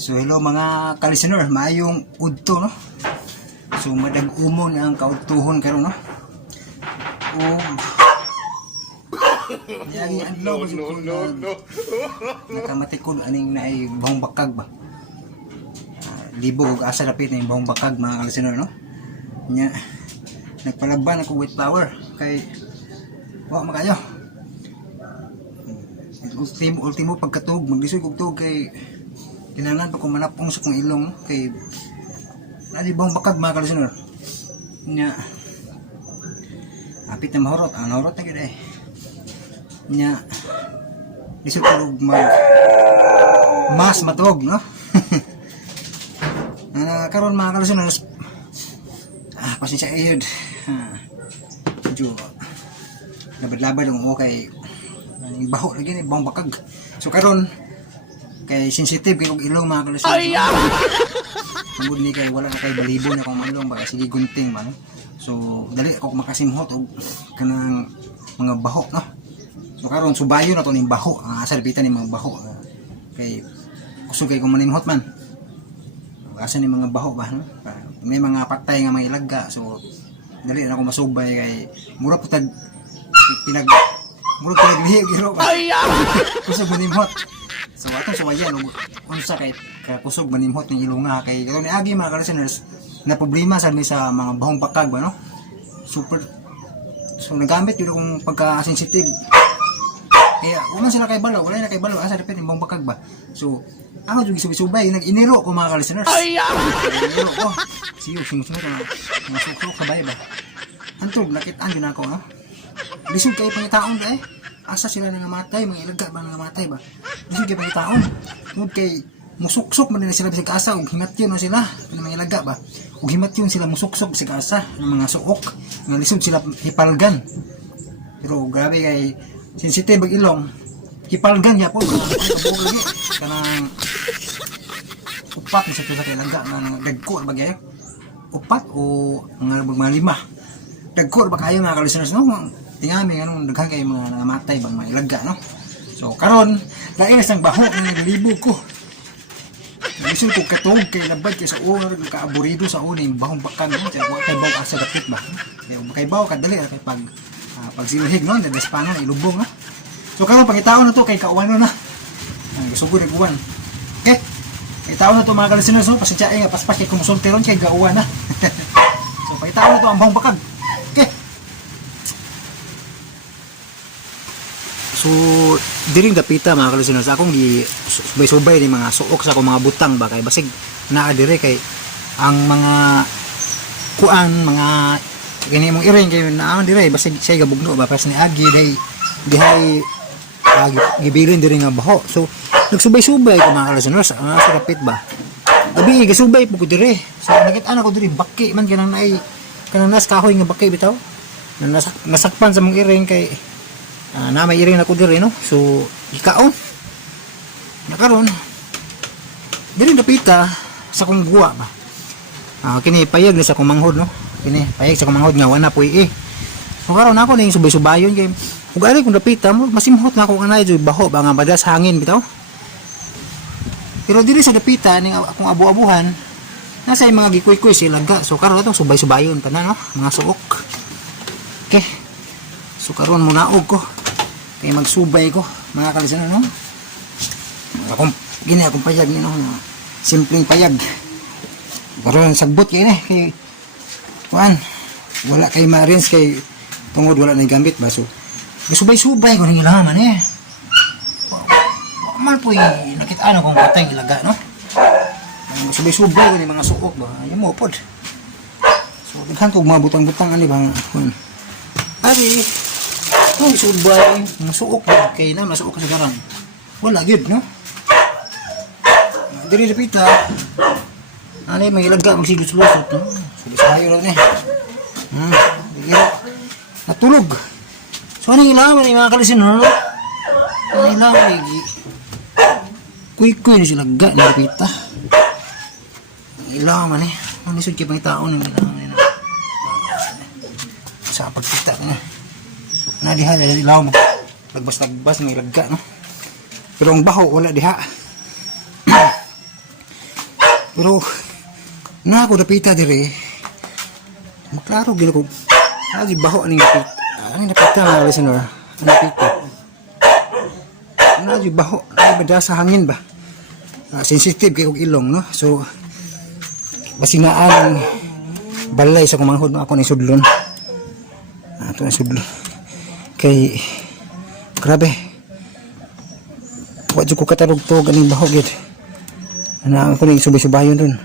So hello mga ka-listener, maayong udto no. So madag-umon ang kaudtuhon karon no. Og yagi adlaw no. Nakamatikod aning naay bahong bakag ba. Libo og asa dapit na bahong bakag mga ka-listener no. Nya nagpalaban ako with flower kay wa makayo. Ultimo pagkatug maglisod og tug kay kailangan pa kung manapong sa kong ilong kay nalibang bakag mga ka-listener nya apit na mahurot ang nahurot na gina nya lisod ko mas matog no. Karon mga ka-listener pasensya ayod medyo labad-labad ang okay baho lagi ni bang bakag so karon kay sensitive kay og ilong mga ka-listener. Tungod ni kay wala na kay balibo na kung malong baka sige gunting man. So dali ako makasimhot og kanang mga baho no. So karon subayo na to ning baho, asa bitan ni mga baho. Kay kusog kay kung manimhot man. Asa ni mga baho ba no? May mga patay nga mga ilaga so dali na ako masubay kay mura putag mura putag lihi giro ba. Kusog manimhot. So atong suwayan unsa kay kusog manimhot ng ilunga kay karon ni agi mga ka-listeners na problema sa mga bahong bakag ba no. Super so nagamit yun kung pagka-sensitive. Kaya wala sila kay balaw, wala na kay balaw asa dapat yung bahong bakag ba. So ako jud subay-subay nag-iniro ko mga ka-listeners. Iniro ko. Siyo sumusunod na masukro kabay ba. Antog nakit-an din ako no. Lisod kay pangitaon ba eh. Asa sila nangamatay, mga ilaga ba nangamatay ba? Kasi kaya pagkitaon, tungod kay musuksok man nila sila sa kaasa, ug himatyon na sila, ng mga ilaga ba? Ug himatyon sila musuksok sa kaasa, ng mga suok, nga lisod sila hipalgan. Pero grabe kay sensitive ang ilong, hipalgan niya po, kanang upat na sa kay ilaga, ng dagko ba kayo? Upat o mga lima. Dagko ba kayo mga ka-listeners no? Tingami anong daghan kay mga nangamatay bang mga ilaga no. So karon lain sang baho nga naglibog ko. Lisod ko katog kay labad kay sa ulo ka aburido sa uning bahong bakag no. Kay wa kay baw asa dapit ba. Kay baw kadali kay pag silhig no, nadespano ilubong no. So karon pangitaon na to kay kauwano na. Ang gusugod og uwan. Okay. Pangitaon na to mga ka-listeners no, pasensya nga paspas kay kumusulti ron kay gauwan na. So pangitaon na to ang bahong bakag. So, diring dapita mga ka-listeners, akong subay-subay ni mga suok sa akong mga butang ba kay basig naa dire kay ang mga kuan mga kini mong iring kay naa dire basig siya gabugno ba pas ni agi dihay gibilin dire nga baho. So, nagsubay-subay ko mga ka-listeners, sa kapit ba. Gabi gasubay po ko dire. So, nakita ko dire baki man kanang naay kanang nas kahoy nga baki bitaw. Nasakpan sa mong iring kay na may iring ako dire no. So ikaon nakaron diri dapita sa kong guwa ba. Kini payag na sa kong manghod no. Kini payag sa kong manghod nga wala po so karon ako ning subay-subayon kay ug ari kung dapita mo masimhot na ako anay joy baho ba nga madas hangin bitaw. Pero diri sa dapita ning akong abu-abuhan nasa mga gikuy-kuy sila ga. So karon atong subay-subayon tanan no mga suok. Okay. So karon mo naog ko kay magsubay ko mga ka-listener no. Akong gini akong payag ni no. Simpleng payag. Karon sagbot kay ni kay kuan wala kay ma-arrange kay tungod wala na gambit ba so subay-subay ko ning ilaman eh. Man po nakita-an akong patay ilaga no. Subay-subay ko ni mga suok ba. Amo pod. So daghan kog mga butang-butang ani bang ari oh, subay, masuok ba? Kaya na, masuok sa garang. Wala, good, no? Diri lapita. Ano yung mga ilaga, magsilos-lusot, no? Sulis-sayo rin, natulog. So, anong ilaman yung mga ka-listener, no? Anong ilaman, kuy-kuy na sila ga, lapita. Ilaman, Ano nisod kayo pang taon, yung ilaman, sa pagkita, no? Nadiha na ilaw mo lagbas-lagbas ng ilagga no. Pero ang baho wala diha. Pero na ako napita dire. Maklaro gid ko. Lagi baho aning napita. Aning napita mga listener. Napita. Lagi baho, lagi bada sa hangin ba. Sensitive kay kog ilong no. So basinaan balay sa kumanghod no ako ni sudlon. Ato na sudlon. Kay grabe. Wa jud ko katarog-tog aning baho gid. Ana ako ni subay-subayon dun.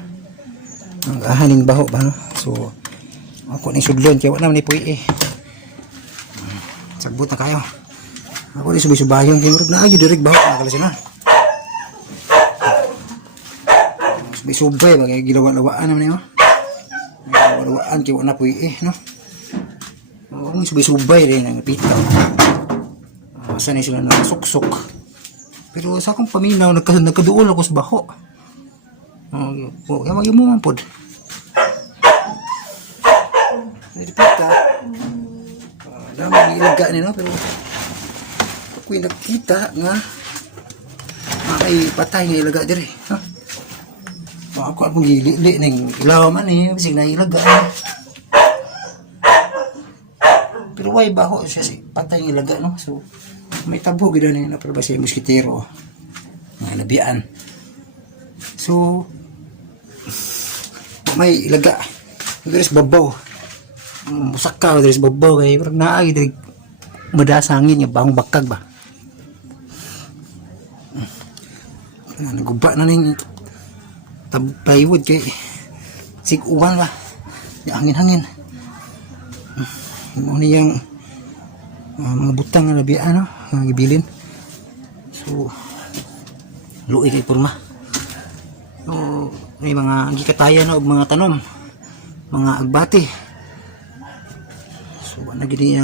Ang ahaning baho ba no. So ako ni sudlon kay wala man ni puy eh. Sagbot na kayo. Ako ni subay-subayon kay murag naa gyud direk baho na kala sila. Subay-subay ba kay gilawa-lawaan naman niyo. Gilawa-lawaan kay wala puy eh no. Ako ni subay-subay rin ang pita. Asa ni sila nasuksok. Pero sa akong paminaw nagkaduol ako sa baho. Yaman yung mo pod. Nilipita. Dami ilaga ni no pero ako'y nakita nga may patay nga ilaga dire. Ha? Ako akong gili ning ilaw man eh bisig na ilaga. Pero way baho siya si patay nga ilaga no. So may tabo gid ni na pero ba siya muskitero. Nga labian. So may ilaga deres babaw musaka deres babaw kay parang naay diri madasangin nga bang bakag ba naguba na ning plywood kay sig-uwan ba ya hangin-hangin mo niyang mga butang nga labian no nga gibilin so luoy kay porma so may mga gikatayan og mga tanom mga agbati so na gid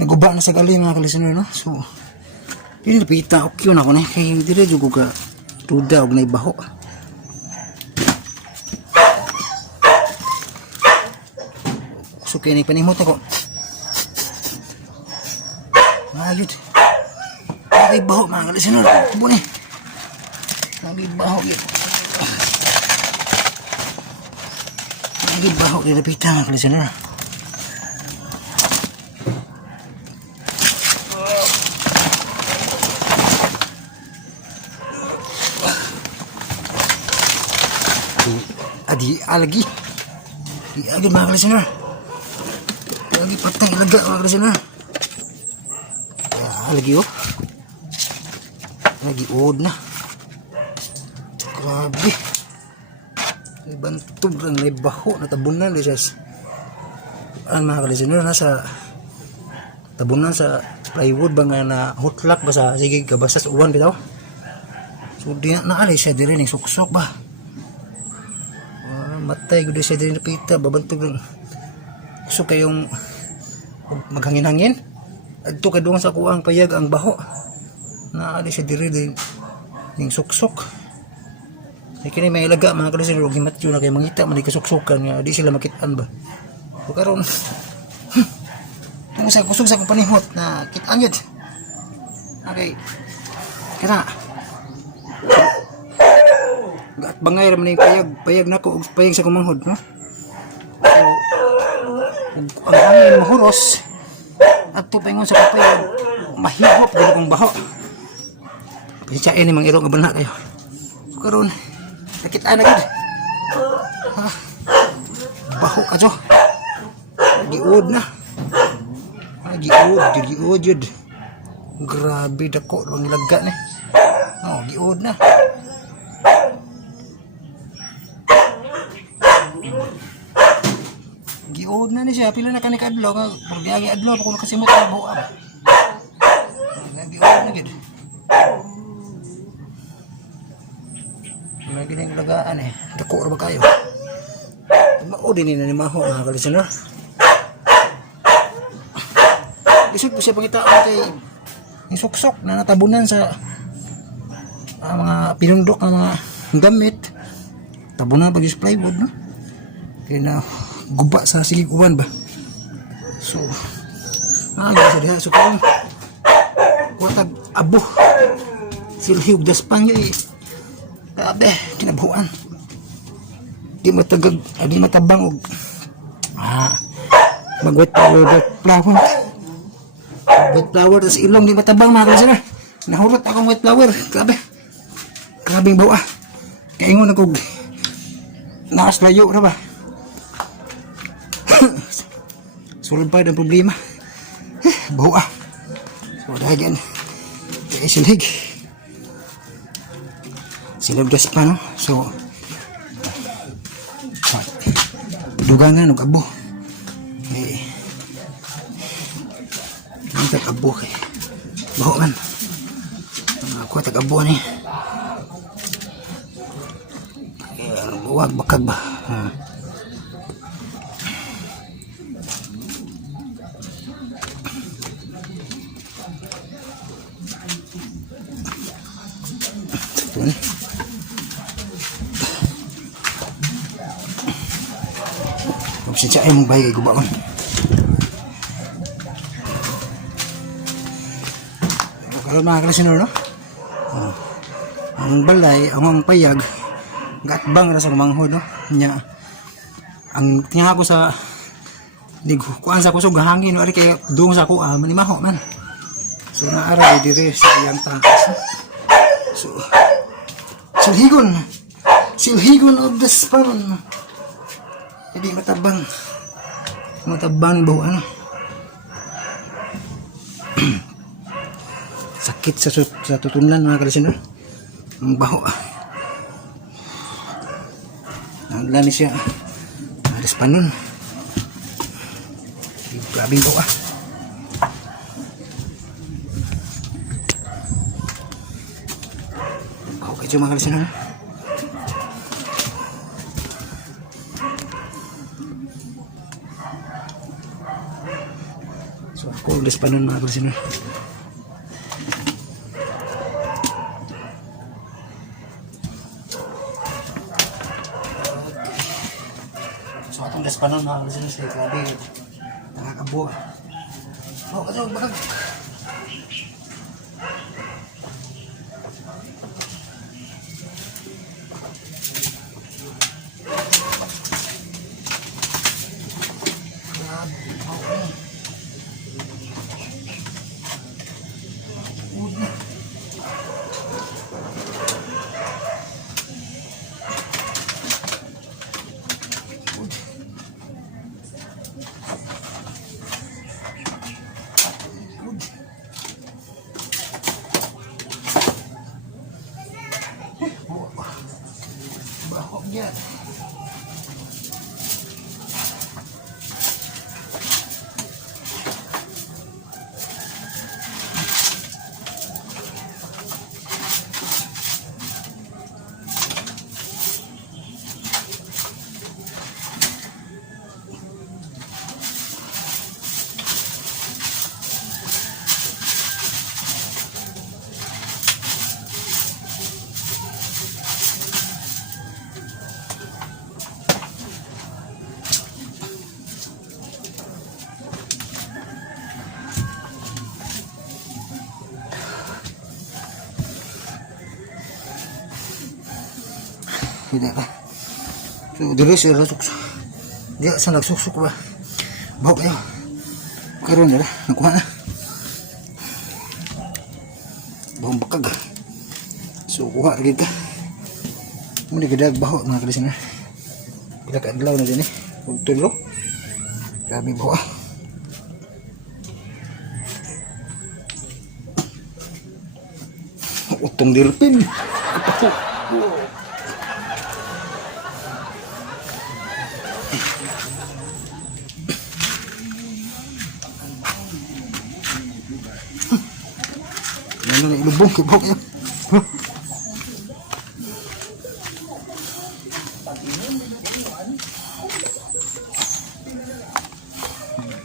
naguba na sa gali mga kalistener no so dili napita okay na ako ni kay dire jud ko ka tuda og naibaho so kay ni panimot ako ayud ay baho mga kalistener tubo ni lagi baho gid lagi baho di napita mga kalistener adi alagi di agad mga kalistener lagi patang ilaga mga kalistener alagi oh lagi od na grabe ibantog lang may baho na tabunan di siya ang mga kalistener nasa tabunan sa plywood ba nga na hutlak ba sa sige kabasas uwan bitaw so di na naalay siya dire ning suksok ba matay gud siya dire napita babantog lang so kayong maghangin-hangin adto kay duang sa kuang payag ang baho naalay siya dire ning suksok kini may ilaga mga kalistener og himatyo na kay mangita man ikasuksukan nga di sila makitaan ba so karon sa kusog sa akong panihot na kitaan yun okay kaya at bangay raman yung payag na ko payag sa kumanghod no ang hangin mahuros at tupaingon sa kapayag mahigop dito kong baho pasyain ni mang irong abana kayo so karon nakitaan na gid baho ka jo giud na giud jud grabe dako ang laga ni oh giud na giud na ni siya pila na kanika adlaw ka pagdiagi adlaw ko nakasimot na buab giud na gid may gining lagaan dako ra ba kayo mao din ni maho mga kalistener isip ko siya pangitaan kay yung suksok na natabunan sa mga pinundok ng mga gamit tabunan pag yung plywood no kaya na guba sa silig uwan ba so gasa diha so kung watag abo silhiog daspang yun grabe kinabuhan di matagag, di matabang og mag wet flower, wet flower tas ilong di matabang mga kalasinar. Nahurot akong wet flower, grabing bawa. Kaingon ako naas layo ra ba. Sulod pa ang problema, bawa. So dagan kay silhig gas pa no. So dugangan og abo tag-abo kay baho man ako tag-abo ni buwag bakag ba. Siya ay mong bahay kay gubaon. Kalau mga kalasinar no, ang balay, ang payag gatbang na sa manghod no nya. Ang tiya ko sa kuan sa kusog hangin ari kay dong sa ko manimaho man. So naara dire sa iyang takas. So silhigon of the spawn. Hindi matabang bawa ano. Sakit sa tutunlan mga kalasinar. Ang baho. Ang lani siya. Alis pa nun. Grabing bawa. Baho kayo mga kalasinar. So ako ulis pa nun mga kalasinar. So atong ulis pa nun mga kalasinar. Grabe nakakabo. Oh kasi bakag baho yan. Hindi ka. So, dili siya nasuksok. Di sa nagsuksok ba? Baho kayo. Karoon nila. Nakuha na. Bahong bakag. So, kuha rin ka. Muna gadag baho mga kalasinar. Pinaka-adlaw na din eh. Huwag tulo. Grabe baho ah. Utong dirpin. Ano na ilubong kibok yan.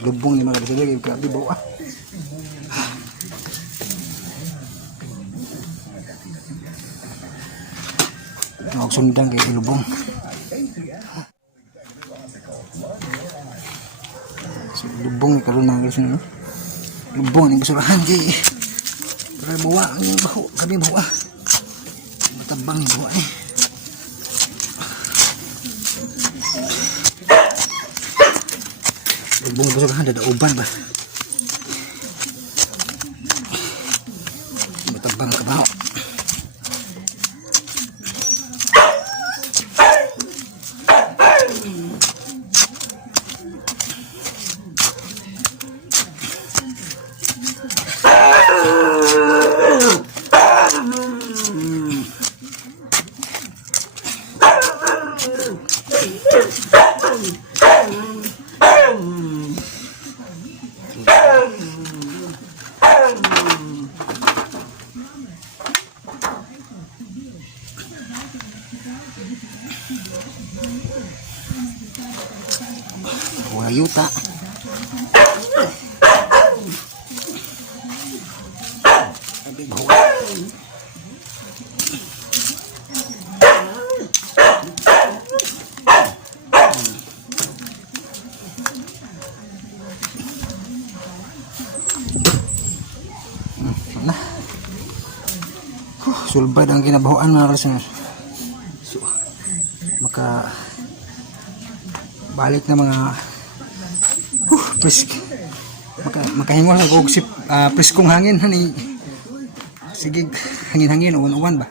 Lubong ni mga kalasinar. Grabe bawa. Huwag sundang kay ilubong. So lubong karoon mga kalasinar. Lubong ni basurahan kay para bawa ang baho, kami bawa. Matabang bawa eh. Bunga busog ha, dadauban ba? Matabang kabaho. Wala yuta. Sulbad ang kinabahoan mga listener. So, balik na mga presk makahingwa sa kugsip preskong hangin hani sige hangin-hangin uwan-uwan ba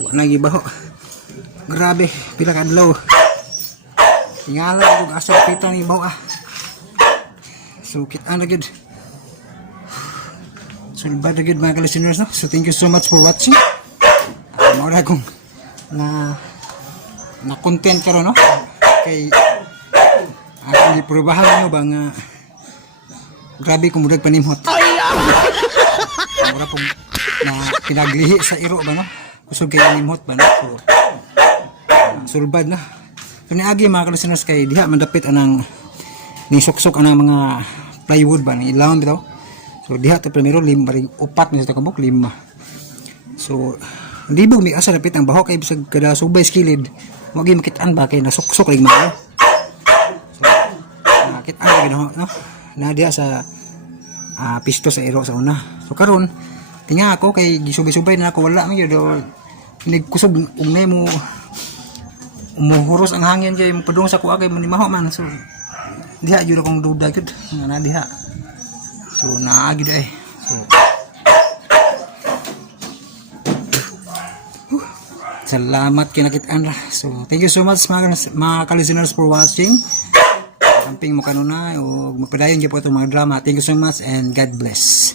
wala gibaho grabe pila ka adlaw tingala og asok kita ni baho sukit ana gid sulbad gid mga listeners no. So thank you so much for watching. Maura kong na content karon no kay ang iprobahan mo ba nga grabe kumudag panimhot. Mura pong na pinaglihi sa iro ba no kusog kay panimhot ba no. So sulbad na so niagi mga listeners kay diha mandapit anang nisuksok anang mga plywood ba ni ilawon bitaw. So diha to primero bari upat ni sa kabuk 5. So hindi mo may asa dapit ang baho kay bisag kada subay skilid mo gi makitaan ba kay nasuksok lig mga. So makitaan lagi no na diha sa pisto sa iro sa una. So karon tinga ako kay gisubay-subay na ako wala man gyud hinig kusog unay mo umuhuros ang hangin kay padung sa kuha kay manimaho man. So diha jud akong duda gyud nga na diha. So naagi dai. So salamat kinakitaan ra. So thank you so much mga ka-listeners for watching. Camping mo kanuna o magpadayon gyud po itong mga drama. Thank you so much and God bless.